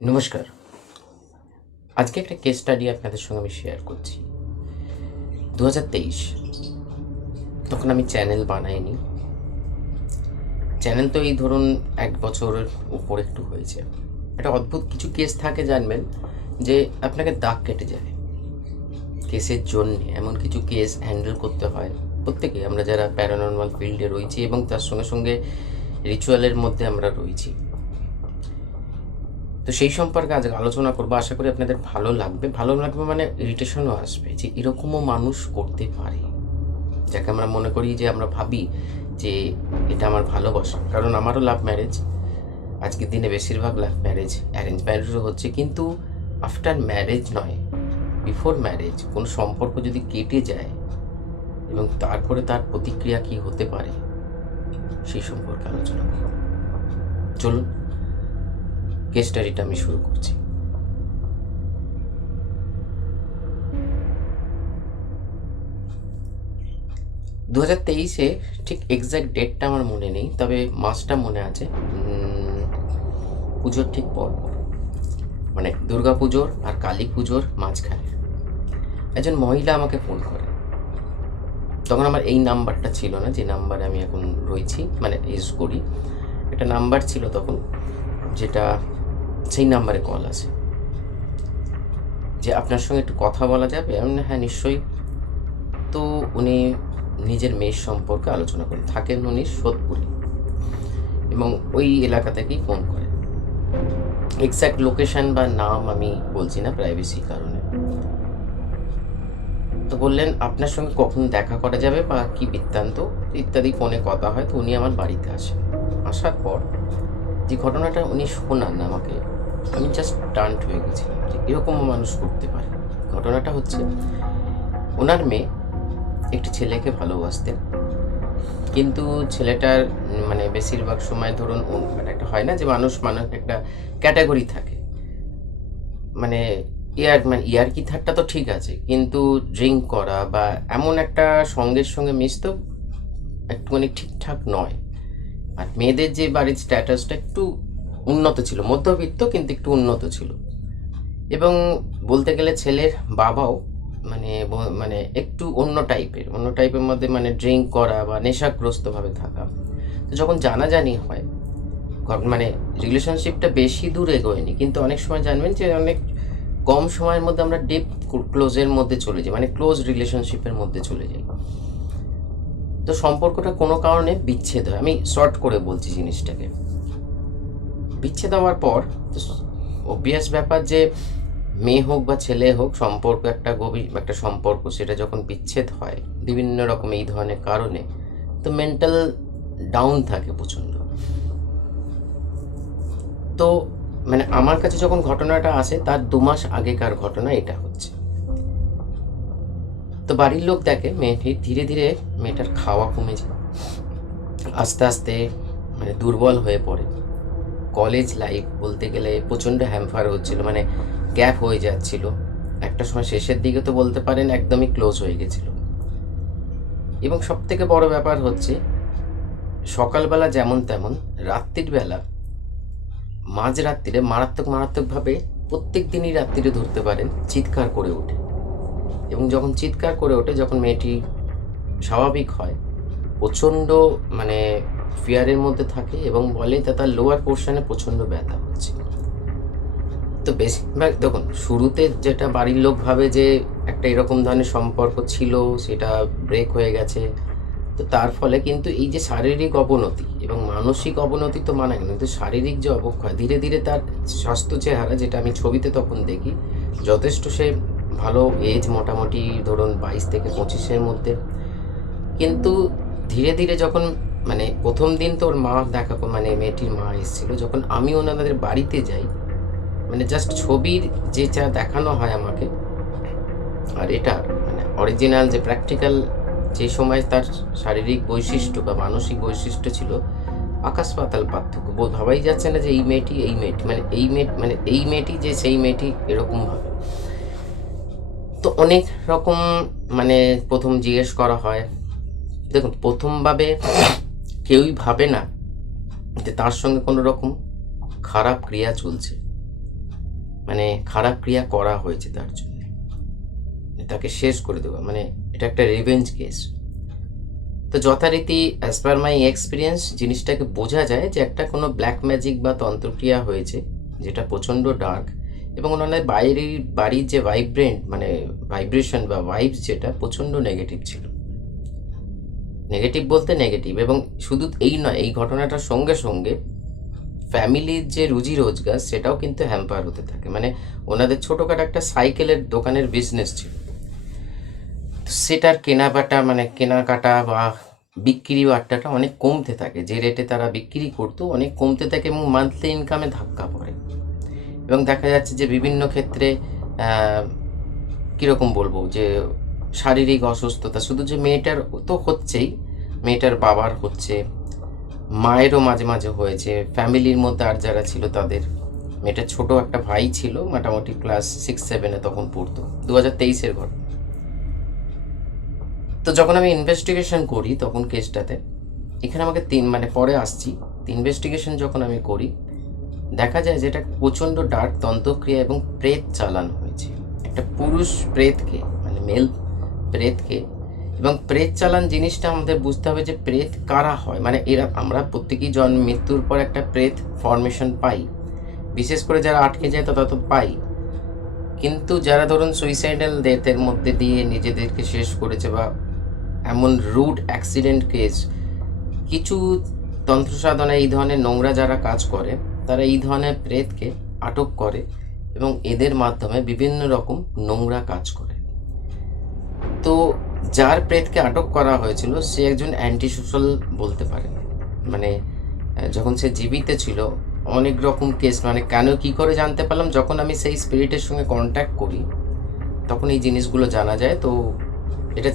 নমস্কার। আজকে একটা কেস স্টাডি আপনাদের সঙ্গে আমি শেয়ার করছি। ২০২৩ তখন আমি চ্যানেল বানাইনি। চ্যানেল তো এই ধরুন ১ বছরের উপর একটু হয়েছে। একটা অদ্ভুত কিছু কেস থাকে জানবেন, যে আপনাকে দাগ কেটে যায় কেসের জন্যে। এমন কিছু কেস হ্যান্ডেল করতে হয় প্রত্যেকে, আমরা যারা প্যারানর্মাল ফিল্ডে রয়েছি এবং তার সঙ্গে সঙ্গে রিচুয়ালের মধ্যে আমরা রয়েছি। তো সেই সম্পর্কে আজ আলোচনা করবো। আশা করি আপনাদের ভালো লাগবে। ভালো লাগবে মানে ইরিটেশনও আসবে, যে এরকমও মানুষ করতে পারে, যাকে আমরা মনে করি, যে আমরা ভাবি যে এটা আমার ভালোবাসা। কারণ আমারও লাভ ম্যারেজ, আজকের দিনে বেশিরভাগ লাভ ম্যারেজ, অ্যারেঞ্জ ম্যারেজও হচ্ছে। কিন্তু আফটার ম্যারেজ নয়, বিফোর ম্যারেজ কোনো সম্পর্ক যদি কেটে যায় এবং তারপরে তার প্রতিক্রিয়া কী হতে পারে, সেই সম্পর্কে আলোচনা করব। চলুন কেস স্টাডিটা আমি শুরু করছি। ২০২৩-এ ঠিক এক্স্যাক্ট ডেটটা আমার মনে নেই, তবে মাসটা মনে আছে। পুজোর ঠিক পর, মানে দুর্গা পুজোর আর কালী পুজোর মাঝখানে একজন মহিলা আমাকে ফোন করে। তখন আমার এই নাম্বারটা ছিল না, যে নাম্বারে আমি এখন রয়েছি, মানে ইউজ করি। একটা নাম্বার ছিল তখন, যেটা সেই নাম্বারে কল আসে, যে আপনার সঙ্গে একটু কথা বলা যাবে। আমি বললাম, হ্যাঁ নিশ্চয়ই। তো উনি নিজের মেয়ের সম্পর্কে আলোচনা করেন, থাকেন উনি সোদপুরে, এবং ওই এলাকা থেকেই ফোন করে। এক্স্যাক্ট লোকেশন বা নাম আমি বলছি না, প্রাইভেসি কারণে। তো বললেন আপনার সঙ্গে কখন দেখা করা যাবে বা কী বৃত্তান্ত ইত্যাদি ফোনে কথা হয়। তো উনি আমার বাড়িতে আসেন। আসার পর যে ঘটনাটা উনি শোনান আমাকে, আমি জাস্ট টান্ট হয়ে গেছিলাম, যে এরকমও মানুষ করতে পারে। ঘটনাটা হচ্ছে, ওনার মেয়ে একটি ছেলেকে ভালোবাসতেন, কিন্তু ছেলেটার মানে বেশিরভাগ সময় ধরুন মানে একটা হয় না, যে মানুষ একটা ক্যাটাগরি থাকে, মানে ইয়ার্কি ঠাট্টা তো ঠিক আছে, কিন্তু ড্রিঙ্ক করা বা এমন একটা সঙ্গের সঙ্গে মিশতেও একটুখানি ঠিকঠাক নয়। আর মেয়েদের যে বাড়ির স্ট্যাটাসটা একটু উন্নত ছিল, মধ্যবিত্ত কিন্তু একটু উন্নত ছিল, এবং বলতে গেলে ছেলের বাবাও মানে একটু অন্য টাইপের মধ্যে, মানে ড্রিঙ্ক করা বা নেশাগ্রস্তভাবে থাকা। তো যখন জানাজানি হয়, মানে রিলেশনশিপটা বেশি দূর এগোয়নি, কিন্তু অনেক সময় জানবেন যে অনেক কম সময়ের মধ্যে আমরা ডিপ ক্লোজের মধ্যে চলে যাই, মানে ক্লোজ রিলেশনশিপের মধ্যে চলে যাই। তো সম্পর্কটা কোনো কারণে বিচ্ছেদ হয়। আমি শর্ট করে বলছি জিনিসটাকে। বিচ্ছেদ হওয়ার পর তো অবভিয়াস ব্যাপার, যে মেয়ে হোক বা ছেলে হোক, সম্পর্ক একটা গভীর একটা সম্পর্ক, সেটা যখন বিচ্ছেদ হয় বিভিন্ন রকম এই ধরনের কারণে, তো মেন্টাল ডাউন থাকে প্রচণ্ড। তো মানে আমার কাছে যখন ঘটনাটা আসে, তার ২ মাস আগেকার ঘটনা এটা হচ্ছে। তো বাড়ির লোক দেখে মেয়েটির ধীরে ধীরে মেয়েটার খাওয়া কমে যায়, আস্তে আস্তে মানে দুর্বল হয়ে পড়ে। কলেজ লাইফ বলতে গেলে প্রচণ্ড হ্যাম্পার হচ্ছিল, মানে গ্যাপ হয়ে যাচ্ছিল। একটা সময় শেষের দিকে তো বলতে পারেন একদমই ক্লোজ হয়ে গেছিল। এবং সবথেকে বড় ব্যাপার হচ্ছে, সকালবেলা যেমন তেমন, রাত্রির বেলা মাঝরাত্রিরে মারাত্মকভাবে প্রত্যেক দিনই রাত্রিরে ধরতে পারেন চিৎকার করে ওঠে। এবং যখন চিৎকার করে ওঠে, যখন মেয়েটি স্বাভাবিক হয়, প্রচণ্ড মানে ফিয়ারের মধ্যে থাকে এবং বলে তার লোয়ার পোর্শনে প্রচণ্ড ব্যথা হচ্ছে। তো বেশিরভাগ দেখুন, শুরুতে যেটা বাড়ির লোক ভাবে যে একটা এরকম ধরনের সম্পর্ক ছিল, সেটা ব্রেক হয়ে গেছে। তো তার ফলে কিন্তু এই যে শারীরিক অবনতি এবং মানসিক অবনতি তো মানা গেল, কিন্তু শারীরিক যে অবক্ষয়, ধীরে ধীরে তার স্বাস্থ্য চেহারা, যেটা আমি ছবিতে তখন দেখি, যথেষ্ট সে ভালো এজ, মোটামুটি ধরুন ২২ থেকে ২৫-এর মধ্যে। কিন্তু ধীরে ধীরে যখন মানে প্রথম দিন তো ওর মা মানে মেয়েটির মা এসেছিল, যখন আমি ওনাদের বাড়িতে যাই, মানে জাস্ট ছবির যেটা দেখানো হয় আমাকে, আর এটা মানে অরিজিনাল যে প্র্যাকটিক্যাল যে সময় তার শারীরিক বৈশিষ্ট্য বা মানসিক বৈশিষ্ট্য ছিল, আকাশ পাতাল পার্থক্য। ভাবাই যাচ্ছে না যে এই মেয়েটি এই মেয়েটি যে সেই মেয়েটি এরকমভাবে। তো অনেক রকম মানে প্রথম জিজ্ঞেস করা হয়। দেখুন, প্রথমভাবে কেউই ভাবে না যে তার সঙ্গে কোনো রকম খারাপ ক্রিয়া চলছে। মানে খারাপ ক্রিয়া করা হয়েছে তার জন্য, তাকে শেষ করে দেওয়া, মানে এটা একটা রিভেঞ্জ কেস। তো যথারীতি অ্যাজ পার মাই এক্সপিরিয়েন্স জিনিসটাকে বোঝা যায় যে একটা কোনো ব্ল্যাক ম্যাজিক বা তন্ত্রক্রিয়া হয়েছে যেটা প্রচণ্ড ডার্ক, এবং ওনাদের বাড়ির যে মানে ভাইব্রেশন বা ভাইবস যেটা প্রচণ্ড নেগেটিভ ছিল। নেগেটিভ বলতে নেগেটিভ, এবং শুধু এই নয়, এই ঘটনাটার সঙ্গে সঙ্গে ফ্যামিলির যে রুজি রোজগার সেটাও কিন্তু হ্যাম্পার হতে থাকে। মানে ওনাদের ছোটোখাটো একটা সাইকেলের দোকানের বিজনেস ছিল, সেটার কেনাকাটা বা বিক্রি বাট্টাটা অনেক কমতে থাকে, যে রেটে তারা বিক্রি করতো অনেক কমতে থাকে, এবং মান্থলি ইনকামে ধাক্কা পড়ে। এবং দেখা যাচ্ছে যে বিভিন্ন ক্ষেত্রে কীরকম বলবো, যে শারীরিক অসুস্থতা শুধু যে মেয়েটার তো হচ্ছেই, মেয়েটার বাবার হচ্ছে, মায়েরও মাঝে মাঝে হয়েছে, ফ্যামিলির মধ্যে আর যারা ছিল তাদের। মেয়েটার ছোটো একটা ভাই ছিল, মোটামুটি ক্লাস 6-7 তখন পড়তো, 2023-এর ঘটনা। তো যখন আমি ইনভেস্টিগেশন করি তখন কেসটাতে, এখানে আমাকে পরে আসছি, ইনভেস্টিগেশন যখন আমি করি দেখা যায় যে এটা প্রচণ্ড ডার্ক তন্ত্রক্রিয়া এবং প্রেত চালান হয়েছে একটা পুরুষ প্রেতকে, মানে মেল প্রেতকে। এবং প্রেত চালান জিনিসটা আমাদের বুঝতে হবে যে প্রেত কারা হয়, মানে এরা আমরা প্রত্যেকেই মৃত্যুর পর একটা প্রেত ফরমেশন পাই, বিশেষ করে যারা আটকে যায় তারা তো পাই, কিন্তু যারা ধরুন সুইসাইডাল ডেথের মধ্যে দিয়ে নিজেদেরকে শেষ করেছে বা এমন রুড অ্যাক্সিডেন্ট কেস, কিছু তন্ত্র সাধনা এই ধরনের নোংরা যারা কাজ করে তারা এই ধরনের প্রেতকে আটক করে এবং এদের মাধ্যমে বিভিন্ন রকম নোংরা কাজ করে। তো যার প্রেতকে আটক করা হয়েছিল সে একজন অ্যান্টি সোশ্যাল বলতে পারেন, মানে যখন সে জীবিত ছিল অনেক রকম কেস, মানে কেন কী করে জানতে পারলাম, যখন আমি সেই স্পিরিটের সঙ্গে কন্ট্যাক্ট করি তখন এই জিনিসগুলো জানা যায়। তো এটা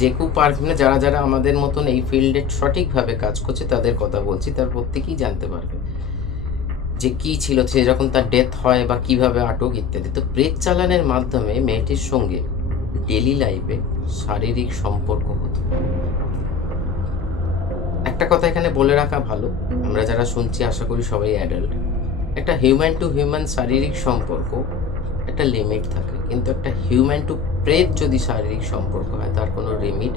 যে কেউ পারবে না, যারা যারা আমাদের মতন এই ফিল্ডে সঠিকভাবে কাজ করছে তাদের কথা বলছি, তার প্রত্যেকেই জানতে পারবে যে কী ছিল সে যখন তার ডেথ হয় বা কিভাবে আটক ইত্যাদি। তো প্রেত চালানের মাধ্যমে মেয়েটির সঙ্গে ডেলি লাইফে শারীরিক সম্পর্ক হতো। একটা কথা এখানে বলে রাখা ভালো, আমরা যারা শুনছি আশা করি সবাই অ্যাডাল্ট, একটা হিউম্যান টু হিউম্যান শারীরিক সম্পর্ক একটা লিমিট থাকে, কিন্তু একটা হিউম্যান টু প্রেত যদি শারীরিক সম্পর্ক হয় তার কোনো লিমিট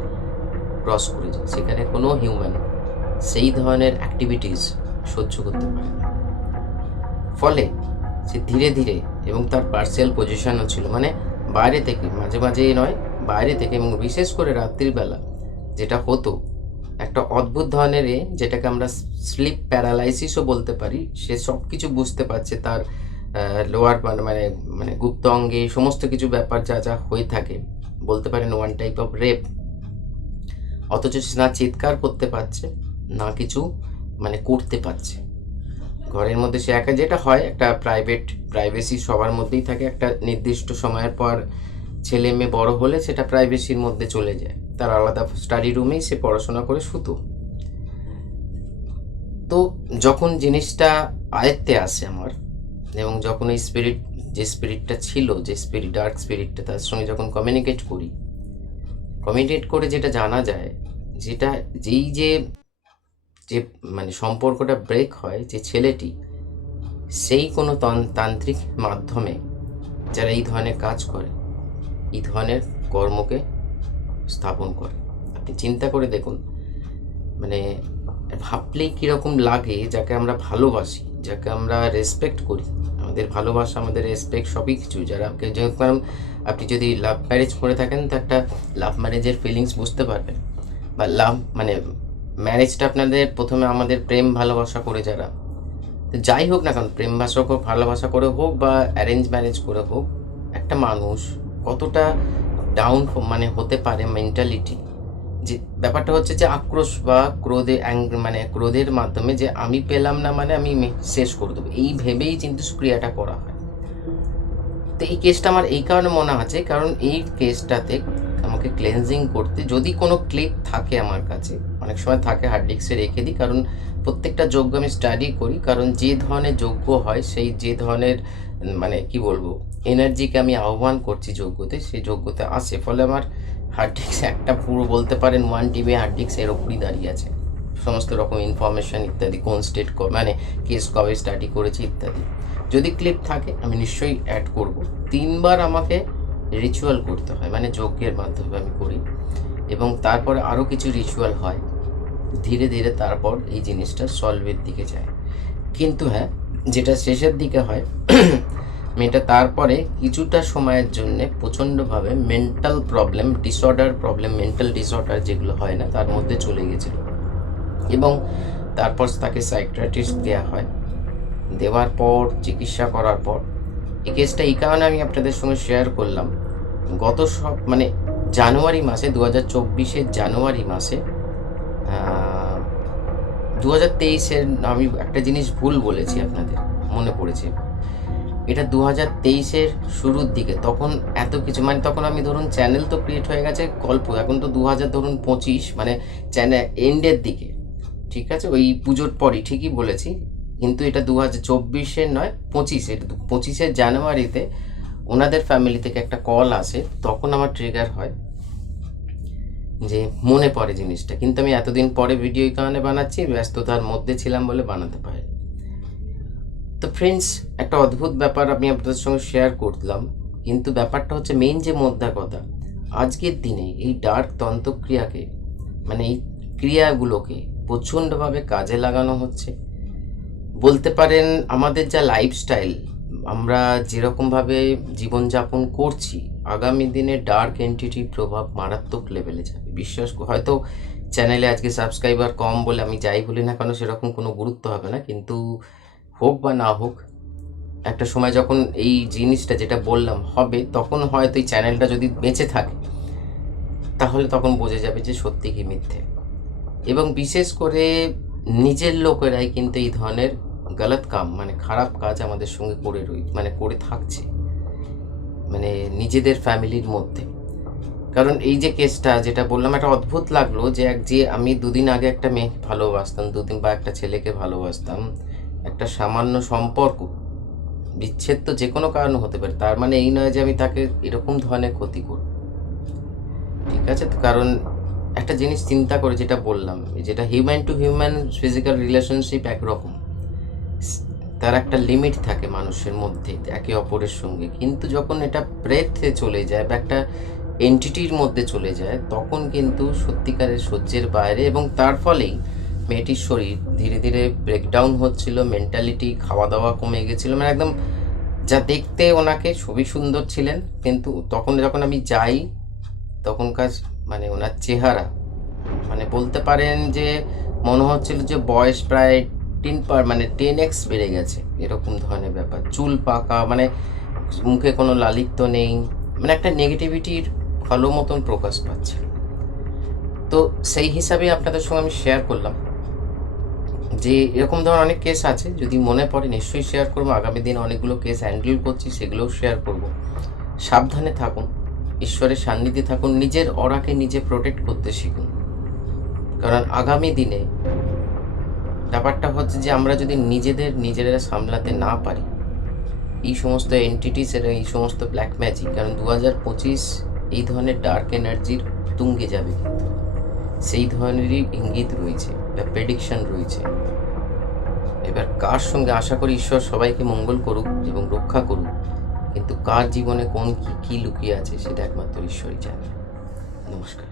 ক্রস করে যায়, সেখানে কোনো হিউম্যান সেই ধরনের অ্যাক্টিভিটিস সহ্য করতে পারে না। ফলে সে ধীরে ধীরে, এবং তার পার্সিয়াল পজিশনও ছিল, মানে বাইরে থেকে মাঝে মাঝেই নয়, বাইরে থেকে, এবং বিশেষ করে রাত্রিবেলা যেটা হতো একটা অদ্ভুত ধরনের যেটাকে আমরা স্লিপ প্যারালাইসিসও বলতে পারি, সে সব কিছু বুঝতে পারছে, তার লোয়ার মানে গুপ্ত অঙ্গে সমস্ত কিছু ব্যাপার যা যা হয়ে থাকে, বলতে পারেন ওয়ান টাইপ অফ রেপ। অথচ সে না চিৎকার করতে পারছে না কিছু করতে পারছে, ঘরের মধ্যে সে একা, যেটা হয় একটা প্রাইভেসি সবার মধ্যেই থাকে, একটা নির্দিষ্ট সময়ের পর ছেলে মেয়ে বড় হলে সেটা প্রাইভেসির মধ্যে চলে যায়, তার আলাদা স্টাডি রুমেই সে পড়াশোনা করে শুতো। তো যখন জিনিসটা আয়ত্তে আসে আমার, এবং যখন এই স্পিরিটটা ছিল, ডার্ক স্পিরিটটা, তার সঙ্গে যখন কমিউনিকেট করে যেটা জানা যায়, যেটা যে সম্পর্কটা ব্রেক হয়, যে ছেলেটি সেই কোনো তান্ত্রিক মাধ্যমে যারা এই ধরনের কাজ করে, এই ধরনের কর্মকে স্থাপন করে। আপনি চিন্তা করে দেখুন, ভাবলেই কীরকম লাগে, যাকে আমরা ভালোবাসি, যাকে আমরা রেসপেক্ট করি, আমাদের ভালোবাসা, আমাদের রেসপেক্ট সবই কিছু, যারা কারণ আপনি যদি লাভ ম্যারেজ করে থাকেন তো একটা লাভ ম্যারেজের ফিলিংস বুঝতে পারবেন, বা ম্যারেজটা আপনাদের প্রথমে আমাদের প্রেম ভালোবাসা করে, যারা যাই হোক না কারণ প্রেম ভালোবাসা করে হোক বা অ্যারেঞ্জ ম্যারেজ করে হোক, একটা মানুষ কতটা ডাউন হতে পারে মেন্টালিটি, যে ব্যাপারটা হচ্ছে যে আক্রোশ বা ক্রোধের মাধ্যমে যে আমি পেলাম না আমি শেষ করে দেবো, এই ভেবেই কিন্তু ক্রিয়াটা করা হয়। তো এই কেসটা আমার এই কারণে মনে আছে, কারণ এই কেসটাতে আমাকে ক্লেনজিং করতে, যদি কোনো ক্লিপ থাকে আমার কাছে, অনেক সময় থাকে, হার্ড ডিস্কে রেখে দিই, কারণ প্রত্যেকটা যজ্ঞ আমি স্টাডি করি, কারণ যে ধরনের যজ্ঞ হয় সেই যে ধরনের এনার্জিকে আমি আহ্বান করছি যজ্ঞতে, সেই যজ্ঞতে আসে, ফলে আমার হার্ড ডিস্ক একটা পুরো বলতে পারেন 1 TB হার্ড ডিস্ক এর ওপরই দাঁড়িয়ে আছে, সমস্ত রকম ইনফরমেশান ইত্যাদি, কোন স্টেট কেস কবে স্টাডি করেছি ইত্যাদি। যদি ক্লিপ থাকে আমি নিশ্চয়ই অ্যাড করব। 3বার আমাকে রিচুয়াল করতে হয়, মানে যজ্ঞের মাধ্যমে আমি করি, এবং তারপরে আরও কিছু রিচুয়াল হয়। ধীরে ধীরে তারপর এই জিনিসটা সলভের দিকে যায়। কিন্তু হ্যাঁ, যেটা শেষের দিকে হয় মেয়েটা তারপরে কিছুটা সময়ের জন্যে প্রচণ্ডভাবে মেন্টাল মেন্টাল ডিসঅর্ডার যেগুলো হয় না তার মধ্যে চলে গেছিল, এবং তারপর তাকে সাইকিয়াট্রিস্ট দেওয়া হয়। দেওয়ার পর চিকিৎসা করার পর এই কেসটা এই কারণে আমি আপনাদের সঙ্গে শেয়ার করলাম। গত জানুয়ারি মাসে 2024-এর জানুয়ারি মাসে 2023-এর আমি একটা জিনিস ভুল বলেছি আপনাদের, মনে পড়েছে। এটা 2023-এর শুরুর দিকে, তখন এত কিছু মানে তখন আমি ধরুন চ্যানেল তো ক্রিয়েট হয়ে গেছে গল্প, এখন তো 2025 মানে চ্যানেল এন্ডের দিকে, ঠিক আছে, ওই পুজোর পরই ঠিকই বলেছি। কিন্তু এটা 2024-এর নয়, 25-এর জানুয়ারিতে ওনাদের ফ্যামিলি থেকে একটা কল আসে, তখন আমার ট্রিগার হয় যে মনে পড়ে জিনিসটা। কিন্তু আমি এতদিন পরে ভিডিও এই কারণে বানাচ্ছি, ব্যস্ততার মধ্যে ছিলাম বলে বানাতে পারি। তো ফ্রেন্ডস, একটা অদ্ভুত ব্যাপার আমি আপনাদের সঙ্গে শেয়ার করলাম, কিন্তু ব্যাপারটা হচ্ছে মেইন যে মোদ্দা কথা, আজকের দিনে এই ডার্ক তন্ত্রক্রিয়াকে, মানে এই ক্রিয়াগুলোকে প্রচণ্ডভাবে কাজে লাগানো হচ্ছে। বলতে পারেন আমাদের যা লাইফস্টাইল, আমরা যেরকমভাবে জীবনযাপন করছি, আগামী দিনে ডার্ক এন্টিটির প্রভাব মারাত্মক লেভেলে যাবে। হয়তো চ্যানেলে আজকে সাবস্ক্রাইবার কম বলে আমি যাই বলি না কেন সেরকম কোনো গুরুত্ব হবে না, কিন্তু হোক বা না হোক, একটা সময় যখন এই জিনিসটা যেটা বললাম হবে, তখন হয়তো এই চ্যানেলটা যদি বেঁচে থাকে তাহলে তখন বোঝা যাবে যে সত্যি কি মিথ্যে। এবং বিশেষ করে নিজের লোকেরাই কিন্তু এই ধরনের গলত কাম, মানে খারাপ কাজ আমাদের সঙ্গে করে থাকছে, মানে নিজেদের ফ্যামিলির মধ্যে। কারণ এই যে কেসটা যেটা বললাম, একটা অদ্ভুত লাগলো যে আমি দুদিন আগে একটা মেয়েকে ভালোবাসতাম, বা একটা ছেলেকে ভালোবাসতাম, একটা সামান্য সম্পর্ক বিচ্ছেদ তো যে কোনো কারণ হতে পারে, তার মানে এই নয় যে আমি তাকে এরকম ধরনের ক্ষতি করব, ঠিক আছে। তো কারণ একটা জিনিস চিন্তা করে, যেটা বললাম, যেটা human two human physical relationship একরকম, তার একটা লিমিট থাকে মানুষের মধ্যে একে অপরের সঙ্গে, কিন্তু যখন এটা ব্রেথে চলে যায় বা একটা এন্টিটির মধ্যে চলে যায়, তখন কিন্তু সত্যিকারের সহ্যের বাইরে, এবং তার ফলেই মেয়েটির শরীর ধীরে ধীরে ব্রেকডাউন হচ্ছিল, মেন্টালিটি, খাওয়া দাওয়া কমে গেছিলো, মানে একদম যা দেখতে ওনাকে খুবই সুন্দর ছিলেন, কিন্তু তখন যখন আমি যাই তখনকার মানে ওনার চেহারা, মানে বলতে পারেন যে মনে হচ্ছিল যে বয়স প্রায় 10x বেড়ে গেছে, এরকম ধরনের ব্যাপার। চুল পাকা, মানে মুখে কোনো লালিত্য নেই, মানে একটা নেগেটিভিটির ভালো মতন প্রকাশ পাচ্ছে। তো সেই হিসাবে আপনাদের সঙ্গে আমি শেয়ার করলাম যে এরকম ধরনের অনেক কেস আছে, যদি মনে পড়ে নিশ্চয়ই শেয়ার করবো। আগামী দিন অনেকগুলো কেস হ্যান্ডেল করছি, সেগুলোও শেয়ার করব। সাবধানে থাকুন, ঈশ্বরের সান্নিধ্যে থাকুন, নিজের অরাকে নিজে প্রোটেক্ট করতে শিখুন। কারণ আগামী দিনে ব্যাপারটা হচ্ছে যে আমরা যদি নিজেরা সামলাতে না পারি, এই সমস্ত এন্টিটিসের, এই সমস্ত ব্ল্যাক ম্যাজিক, কারণ 2025 এই ধরনের ডার্ক এনার্জির তুঙ্গে যাবে, কিন্তু সেই ধরনেরই ইঙ্গিত রয়েছে বা প্রেডিকশন রয়েছে। এবার কার সঙ্গে, আশা করি ঈশ্বর সবাইকে মঙ্গল করুক এবং রক্ষা করুক, কিন্তু কার জীবনে কোন কি লুকিয়ে আছে সেটা একমাত্র ঈশ্বরই জানে। নমস্কার।